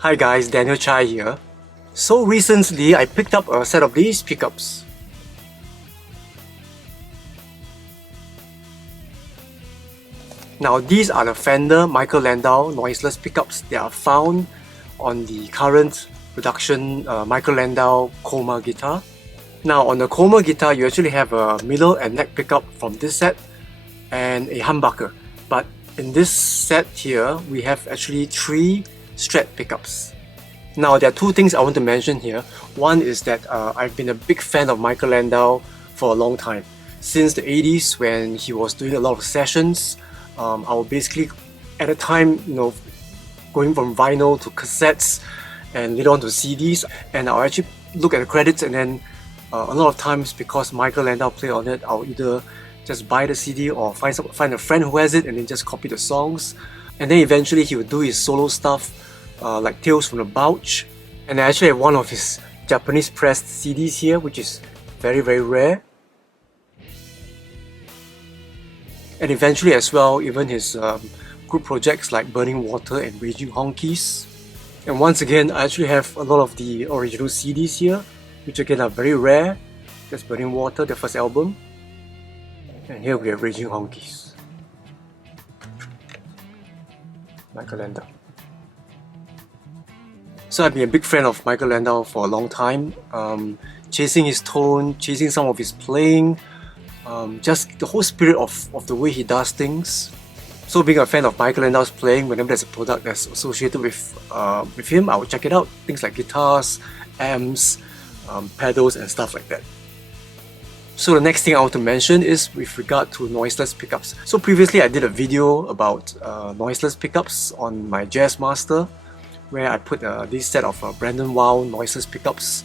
Hi guys, Daniel Chai here. So recently I picked up a set of these pickups. Now these are the Fender Landau Noiseless pickups that are found on the current production Landau Coma guitar. Now on the Coma guitar you actually have a middle and neck pickup from this set and a humbucker. But in this set here we have actually 3 Strat pickups. Now there are 2 things I want to mention here. One is that I've been a big fan of Landau for a long time. Since the 80s when he was doing a lot of sessions, I was basically at the time, going from vinyl to cassettes and later on to CDs, and I'll actually look at the credits, and then a lot of times because Landau played on it, I'll either just buy the CD or find a friend who has it and then just copy the songs. And then eventually he would do his solo stuff like Tales from the Bouch, and I actually have one of his Japanese pressed CDs here, which is very rare. And eventually as well, even his group projects like Burning Water and Raging Honkies. And once again, I actually have a lot of the original CDs here, which again are very rare. That's Burning Water, their first album. And here we have Raging Honkies. Landau. So I've been a big fan of Landau for a long time, chasing his tone, chasing some of his playing, just the whole spirit of the way he does things. So being a fan of Landau's playing, whenever there's a product that's associated with him, I would check it out. Things like guitars, amps, pedals and stuff like that. So the next thing I want to mention is with regard to noiseless pickups. So previously I did a video about noiseless pickups on my Jazzmaster, where I put this set of Brandon Wow noiseless pickups.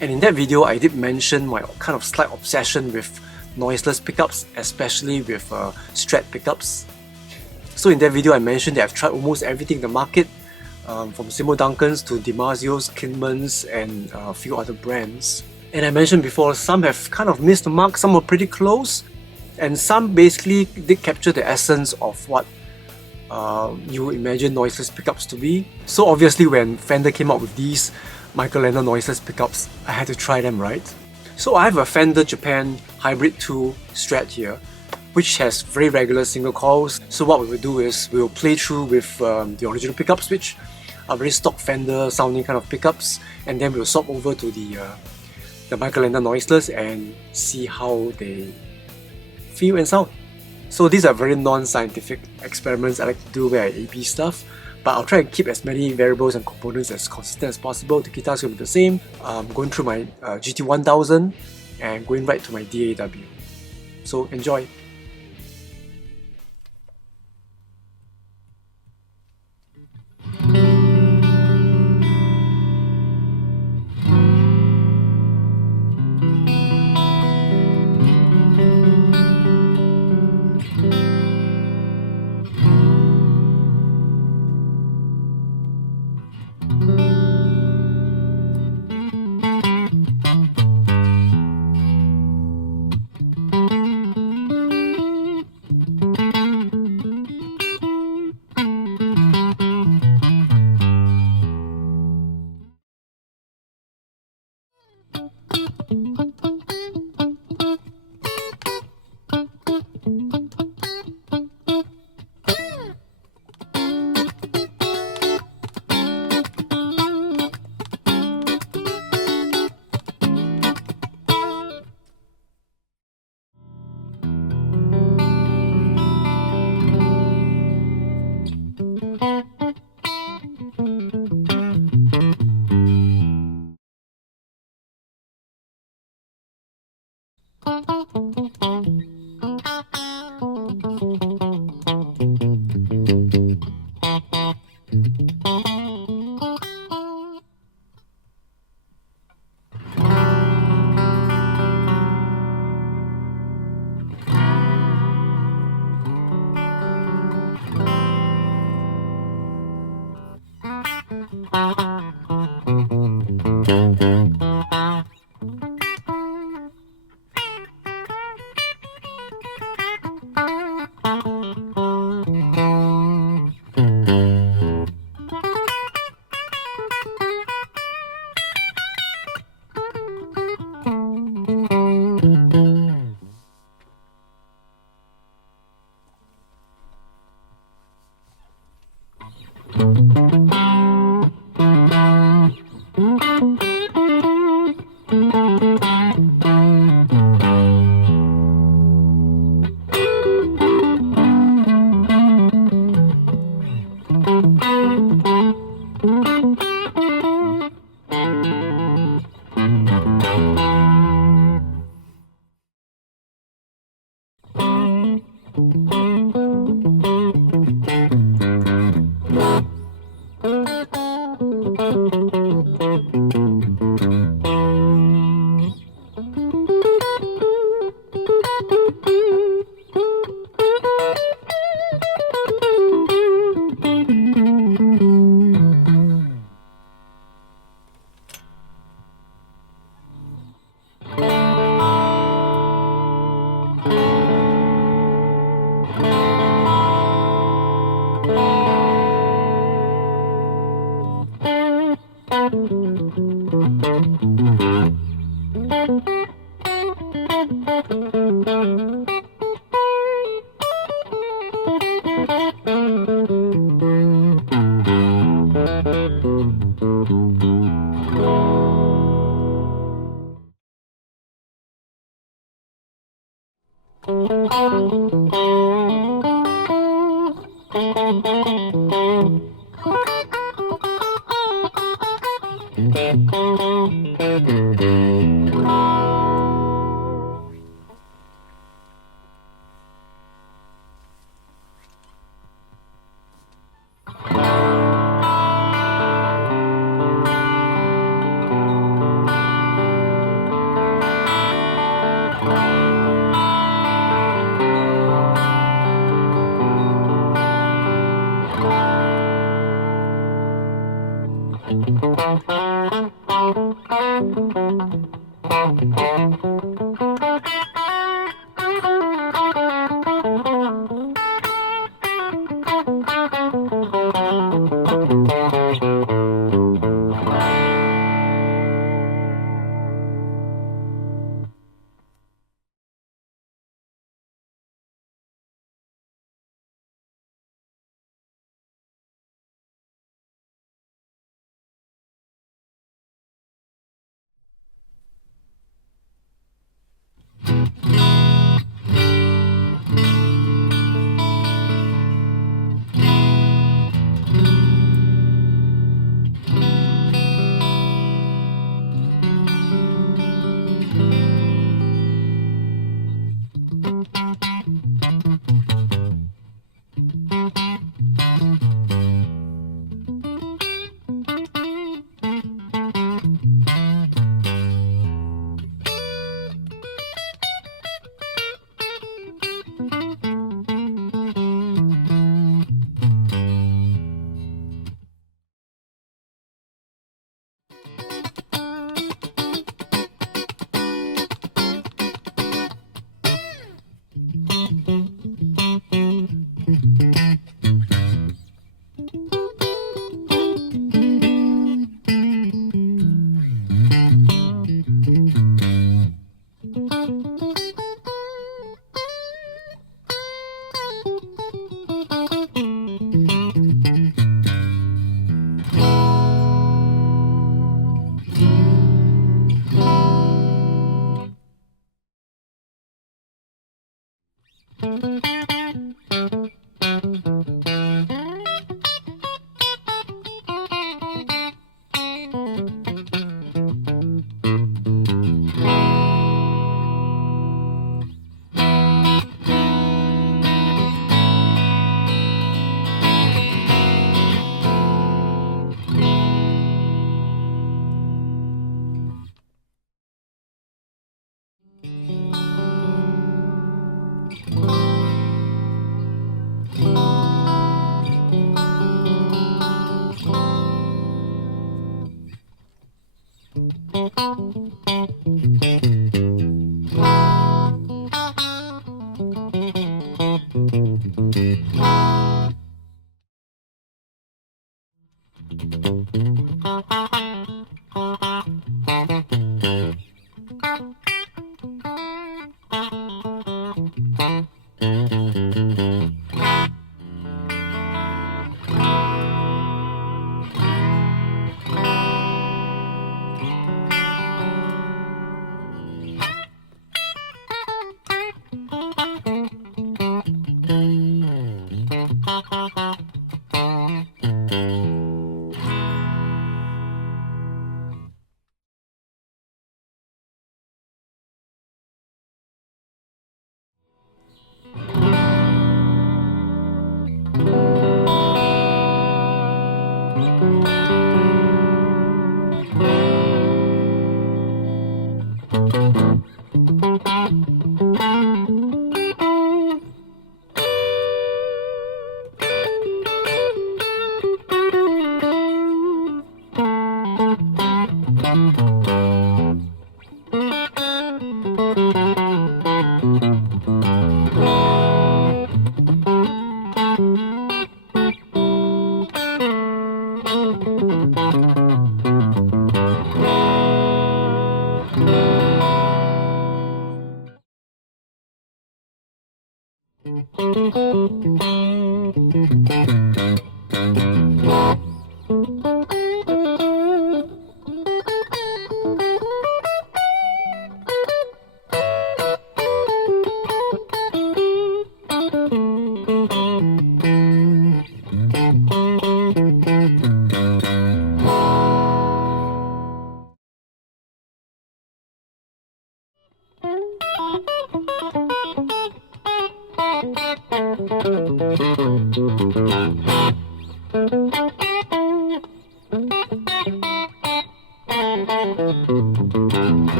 And in that video I did mention my kind of slight obsession with noiseless pickups, especially with Strat pickups. So in that video I mentioned that I've tried almost everything in the market, from Simo Duncan's to DiMarzio's, Kinman's and a few other brands. And I mentioned before, some have kind of missed the mark, some were pretty close, and some basically did capture the essence of what you imagine noiseless pickups to be. So obviously when Fender came out with these Landau noiseless pickups, I had to try them, right? So I have a Fender Japan Hybrid II Strat here, which has very regular single coils. So what we will do is we will play through with the original pickups, which are very stock Fender sounding kind of pickups, and then we'll swap over to the Landau noiseless and see how they feel and sound. So these are very non-scientific experiments I like to do where I A/B stuff, but I'll try and keep as many variables and components as consistent as possible. The guitars will be the same, going through my GT1000 and going right to my DAW. So enjoy!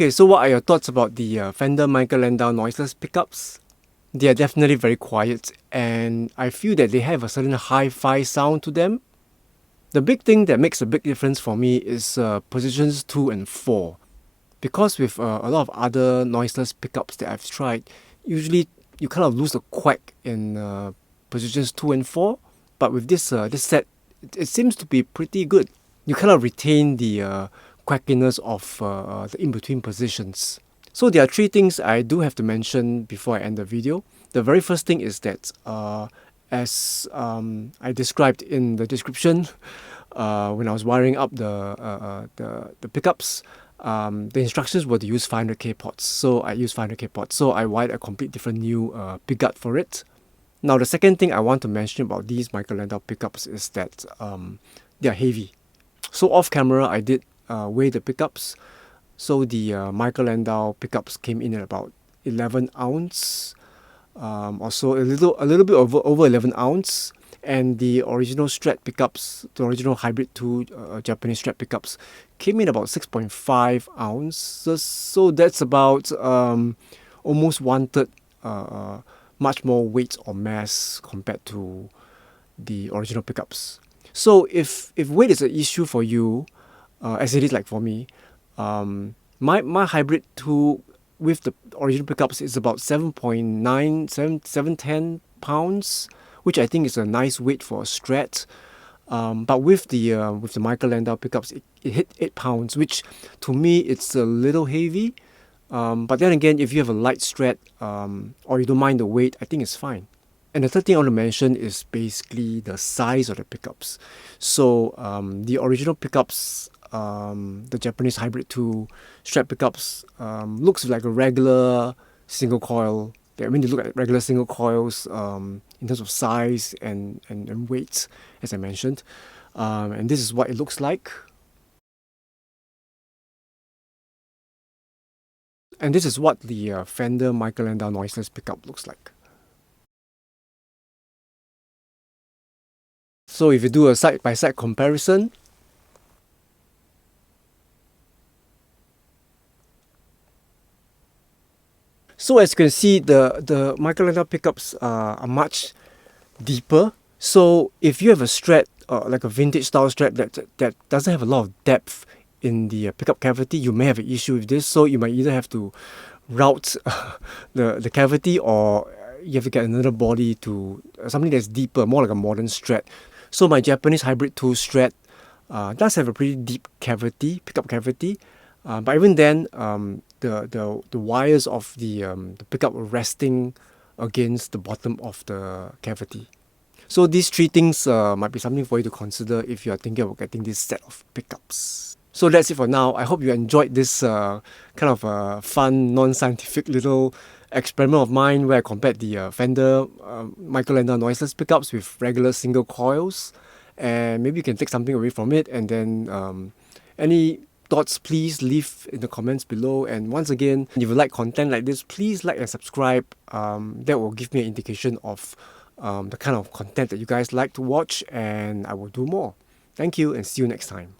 Okay, so what are your thoughts about the Fender Landau Noiseless pickups? They are definitely very quiet, and I feel that they have a certain hi-fi sound to them. The big thing that makes a big difference for me is positions 2 and 4. Because with a lot of other noiseless pickups that I've tried, usually you kind of lose the quack in positions 2 and 4. But with this set, it seems to be pretty good. You kind of retain the quackiness of the in-between positions. So there are 3 things I do have to mention before I end the video. The very first thing is that as I described in the description when I was wiring up the pickups, the instructions were to use 500k pots. So I used 500k pots. So I wired a complete different new pickguard for it. Now the second thing I want to mention about these Landau pickups is that they are heavy. So off camera I did weigh the pickups. So the Landau pickups came in at about 11 ounce or so, a little bit over 11 ounce. And the original Strat pickups, the original Hybrid II Japanese Strat pickups, came in about 6.5 ounces. So that's about almost 1/3 much more weight or mass compared to the original pickups. So if weight is an issue for you, as it is like for me, my Hybrid II with the original pickups is about 7.9, 710 pounds, which I think is a nice weight for a Strat. But with the Landau pickups, it hit 8 pounds, which to me it's a little heavy. But then again, if you have a light Strat or you don't mind the weight, I think it's fine. And the third thing I want to mention is basically the size of the pickups. So the original pickups, the Japanese Hybrid II Strat pickups, looks like a regular single coil. I mean, they look like regular single coils in terms of size and weight, as I mentioned. And this is what it looks like. And this is what the Fender Landau Noiseless pickup looks like. So if you do a side-by-side comparison, so as you can see, the Michael Landau pickups are much deeper. So if you have a Strat, like a vintage style Strat that doesn't have a lot of depth in the pickup cavity, you may have an issue with this. So you might either have to route the cavity, or you have to get another body to something that's deeper, more like a modern Strat. So my Japanese Hybrid II Strat does have a pretty deep cavity, pickup cavity, but even then, the wires of the pickup are resting against the bottom of the cavity. So these three things might be something for you to consider if you are thinking about getting this set of pickups. So that's it for now. I hope you enjoyed this kind of fun, non-scientific little experiment of mine where I compared the Fender Michael Landau Noiseless pickups with regular single coils, and maybe you can take something away from it. And then any thoughts, please leave in the comments below. And once again, if you like content like this, please like and subscribe. That will give me an indication of the kind of content that you guys like to watch, and I will do more. Thank you, and see you next time.